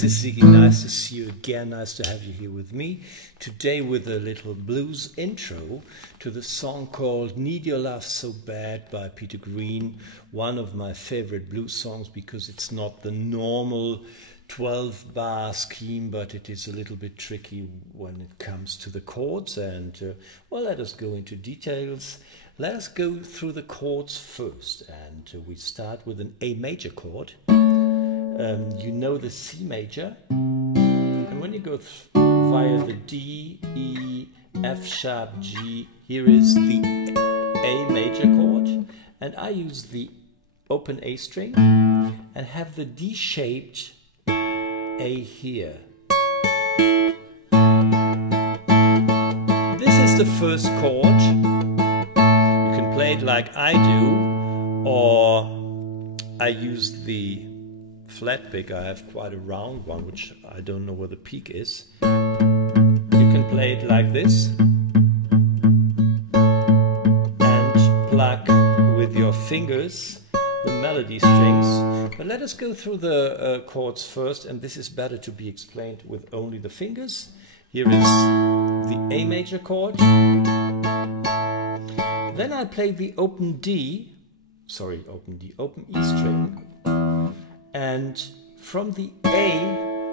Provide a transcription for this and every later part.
this is Siggi. Nice to see you again. Nice to have you here with me. Today with a little blues intro to the song called Need Your Love So Bad by Peter Green. One of my favorite blues songs because it's not the normal 12-bar scheme, but it is a little bit tricky when it comes to the chords. And well, let us go into details. Let us go through the chords first. And we start with an A major chord. You know the C major, and when you go via the D, E, F sharp, G, here is the A major chord, and I use the open A string and have the D-shaped A here. This is the first chord. You can play it like I do, or I use the flat pick. I have quite a round one, which I don't know where the peak is. You can play it like this and pluck with your fingers the melody strings. But let us go through the chords first, and this is better to be explained with only the fingers. Here is the A major chord. Then I play the open E string. And from the A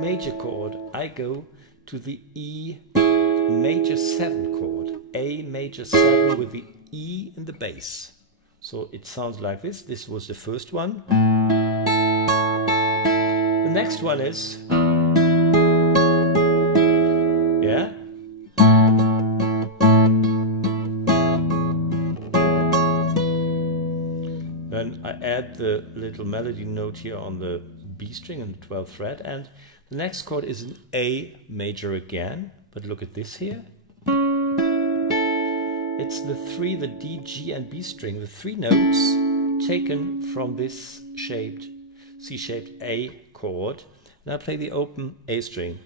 major chord, I go to the E major 7 chord. A major 7 with the E in the bass. So it sounds like this. This was the first one. The next one is, yeah. Then I add the little melody note here on the B string and the 12th fret, and the next chord is an A major again, but look at this here. It's the D, G and B string, the 3 notes taken from this C-shaped A chord, and I play the open A string.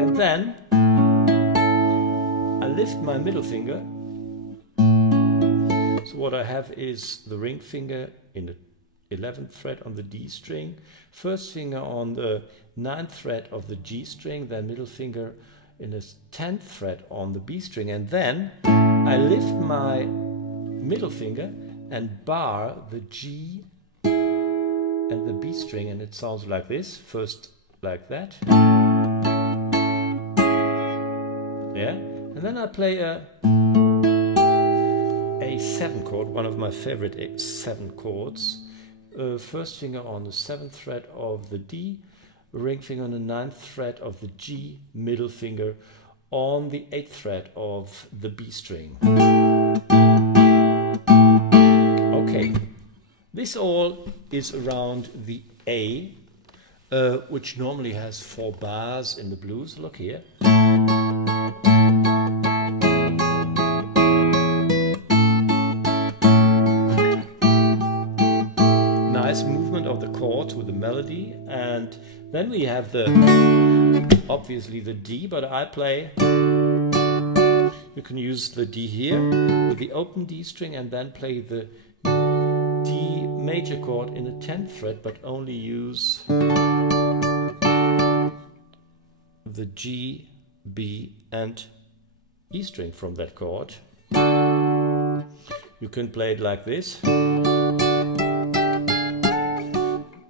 And then I lift my middle finger. So what I have is the ring finger in the 11th fret on the D string, first finger on the 9th fret of the G string, then middle finger in the 10th fret on the B string, and then I lift my middle finger and bar the G and the B string, and it sounds like this. First like that. Yeah, and then I play a 7 chord, one of my favorite 7 chords. First finger on the 7th fret of the D, ring finger on the 9th fret of the G, middle finger on the 8th fret of the B string. Okay, this all is around the A, which normally has 4 bars in the blues. Look here. Nice movement of the chords with the melody, and then we have obviously the D, but I play, you can use the D here with the open D string and then play the D major chord in the 10th fret, but only use the G, B and E string from that chord. You can play it like this.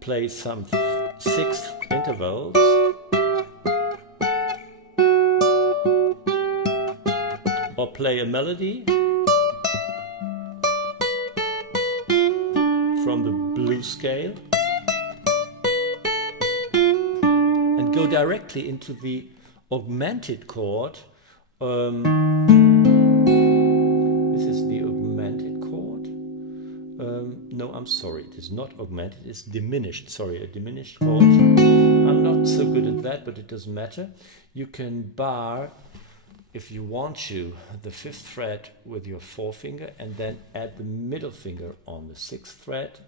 Play some 6th intervals, or play a melody from the blues scale and go directly into the augmented chord. This is the augmented chord. No, I'm sorry, it is not augmented, it's diminished. Sorry, a diminished chord. I'm not so good at that, but it doesn't matter. You can bar, if you want to, the 5th fret with your forefinger and then add the middle finger on the 6th fret,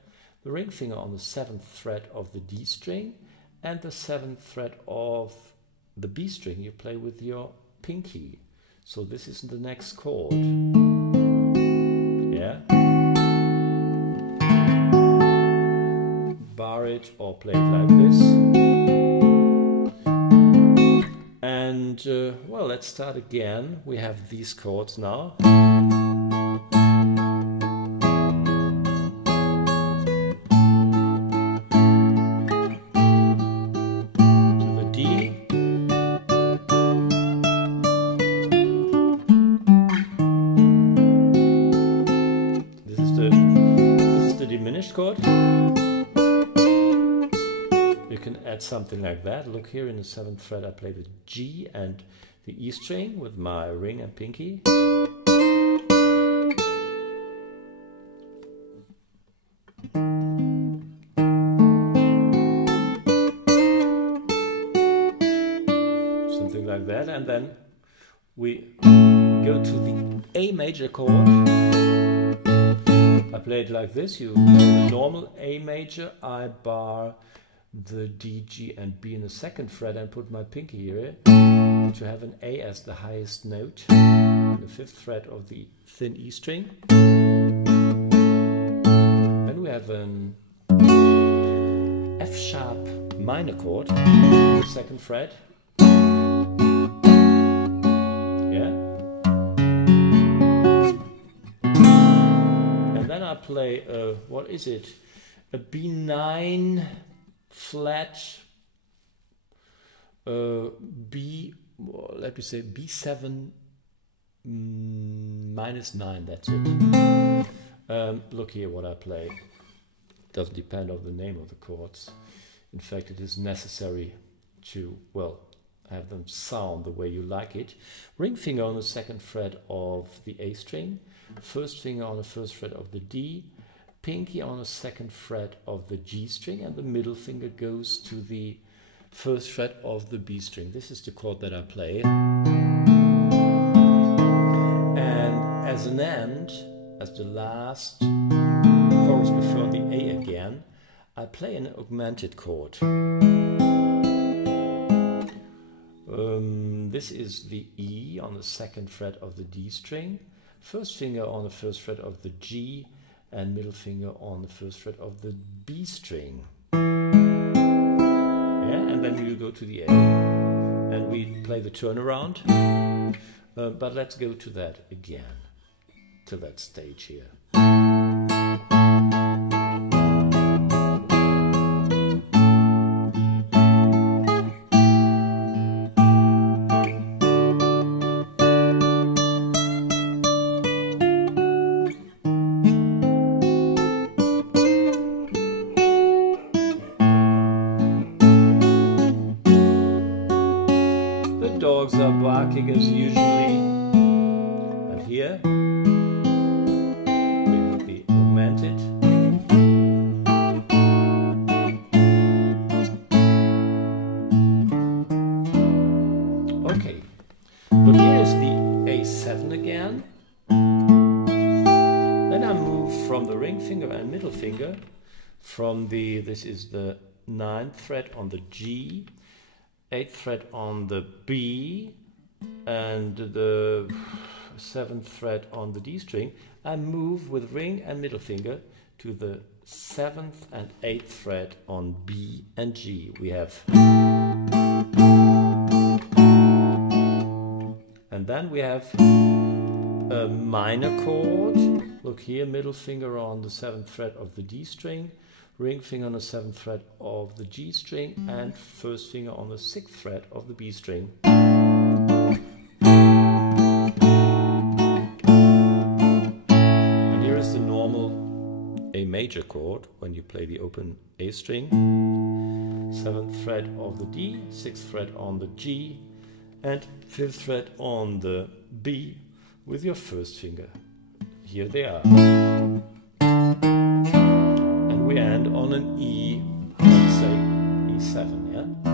the ring finger on the 7th fret of the D string, and the 7th fret of the B string you play with your pinky. So this is the next chord. Yeah? bar it or play it like this. And well, let's start again. We have these chords now. Chord. You can add something like that. Look here in the 7th fret I play the G and the E string with my ring and pinky. Something like that, and then we go to the A major chord. I play it like this. You know the normal A major, I bar the D, G and B in the 2nd fret and put my pinky here to have an A as the highest note, the 5th fret of the thin E string. Then we have an F sharp minor chord, the 2nd fret. Then I play, what is it? A B9 flat, B, let me say B7 minus 9, that's it. Look here what I play. Doesn't depend on the name of the chords. In fact, it is necessary to, well, have them sound the way you like it. Ring finger on the 2nd fret of the A string, 1st finger on the 1st fret of the D, pinky on the 2nd fret of the G string, and the middle finger goes to the 1st fret of the B string. This is the chord that I play. And as an end, as the last chorus before the A again, I play an augmented chord. This is the E on the 2nd fret of the D string, 1st finger on the 1st fret of the G, and middle finger on the 1st fret of the B string. Yeah, and then you go to the A, and we play the turnaround. But let's go to that again, to that stage here. Dogs are barking as usually, and here we have the augmented. Okay, but here is the A7 again. Then I move from the ring finger and middle finger from the, this is the 9th fret on the G, 8th fret on the B, and the 7th fret on the D string. I move with ring and middle finger to the 7th and 8th fret on B and G. We have, and then we have a minor chord. Look here, middle finger on the 7th fret of the D string, ring finger on the 7th fret of the G string, and 1st finger on the 6th fret of the B string. And here is the normal A major chord when you play the open A string. 7th fret of the D, 6th fret on the G, and 5th fret on the B with your 1st finger. Here they are. We end on an E, let's say E7, yeah?